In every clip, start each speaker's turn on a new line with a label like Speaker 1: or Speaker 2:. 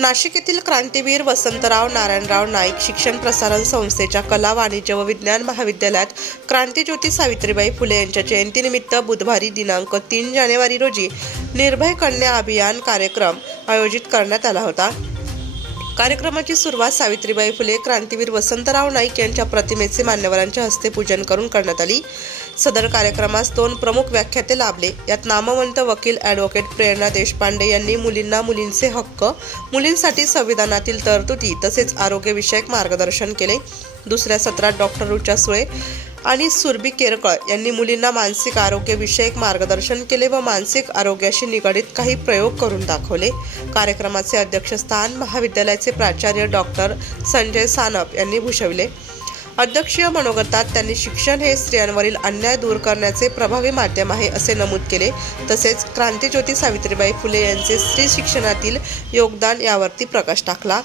Speaker 1: नाशिक येथील क्रांतीवीर वसंतराव नारायणराव नाईक शिक्षण प्रसारण संस्थेच्या कला वाणिज्य व विज्ञान महाविद्यालयात क्रांतीज्योती सावित्रीबाई फुले यांच्या जयंतीनिमित्त बुधवारी दिनांक तीन जानेवारी रोजी निर्भय कन्या अभियान कार्यक्रम आयोजित करण्यात आला होता. कार्यक्रमाची सुरुवात सावित्रीबाई फुले क्रांतीवीर वसंतराव नाईक यांच्या प्रतिमेचे मान्यवरांच्या हस्ते पूजन करून करण्यात आली. सदर कार्यक्रमास दोन प्रमुख व्याख्याते लाभले. यात नामवंत वकील ॲडव्होकेट प्रेरणा देशपांडे यांनी मुलींना मुलींचे हक्क मुलींसाठी संविधानातील तरतुदी तसेच आरोग्यविषयक मार्गदर्शन केले. दुसऱ्या सत्रात डॉक्टर रुचा सुळे आणि सुरभी केरकळ यांनी मुलींना मानसिक आरोग्यविषयक मार्गदर्शन केले व मानसिक आरोग्याशी निगडित काही प्रयोग करून दाखवले. कार्यक्रमाचे अध्यक्षस्थान महाविद्यालयाचे प्राचार्य डॉक्टर संजय सानप यांनी भूषविले. अध्यक्षीय मनोगतात त्यांनी शिक्षण हे स्त्रियांवरील अन्याय दूर करण्याचे प्रभावी माध्यम आहे असे नमूद केले. तसेच क्रांतीज्योती सावित्रीबाई फुले यांचे स्त्री शिक्षणातील योगदान यावरती प्रकाश टाकला.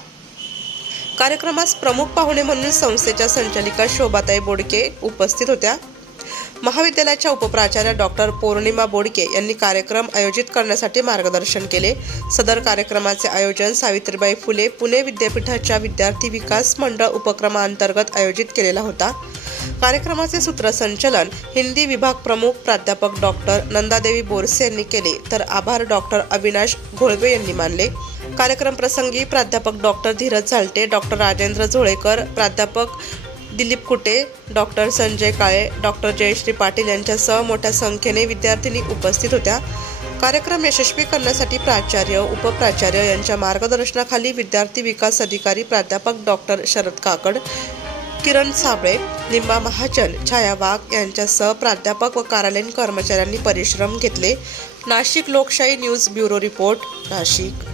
Speaker 1: कार्यक्रमास प्रमुख पाहुणे म्हणून संस्थेच्या संचालिका शोभाताई बोडके उपस्थित होत्या. महाविद्यालयाच्या उपप्राचार्य डॉक्टर पौर्णिमा बोडके यांनी कार्यक्रम आयोजित करण्यासाठी मार्गदर्शन केले. सदर कार्यक्रमाचे आयोजन सावित्रीबाई फुले पुणे विद्यापीठाच्या विद्यार्थी विकास मंडळ उपक्रमाअंतर्गत आयोजित केलेला होता. कार्यक्रमाचे सूत्रसंचलन हिंदी विभाग प्रमुख प्राध्यापक डॉक्टर नंदादेवी बोरसे यांनी केले. तर आभार डॉक्टर अविनाश घोळवे यांनी मानले. कार्यक्रम प्रसंगी प्राध्यापक डॉक्टर धीरज झालटे डॉक्टर राजेंद्र झोळेकर प्राध्यापक दिलीप कुटे डॉक्टर संजय काळे डॉक्टर जयश्री पाटील यांच्यासह मोठ्या संख्येने विद्यार्थिनी उपस्थित होत्या. कार्यक्रम यशस्वी करण्यासाठी प्राचार्य उपप्राचार्य यांच्या मार्गदर्शनाखाली विद्यार्थी विकास अधिकारी प्राध्यापक डॉक्टर शरद काकड किरण साबळे निंबा महाजन छाया वाघ यांच्यासह प्राध्यापक व कार्यालयीन कर्मचाऱ्यांनी परिश्रम घेतले. नाशिक लोकशाही न्यूज ब्युरो रिपोर्ट नाशिक.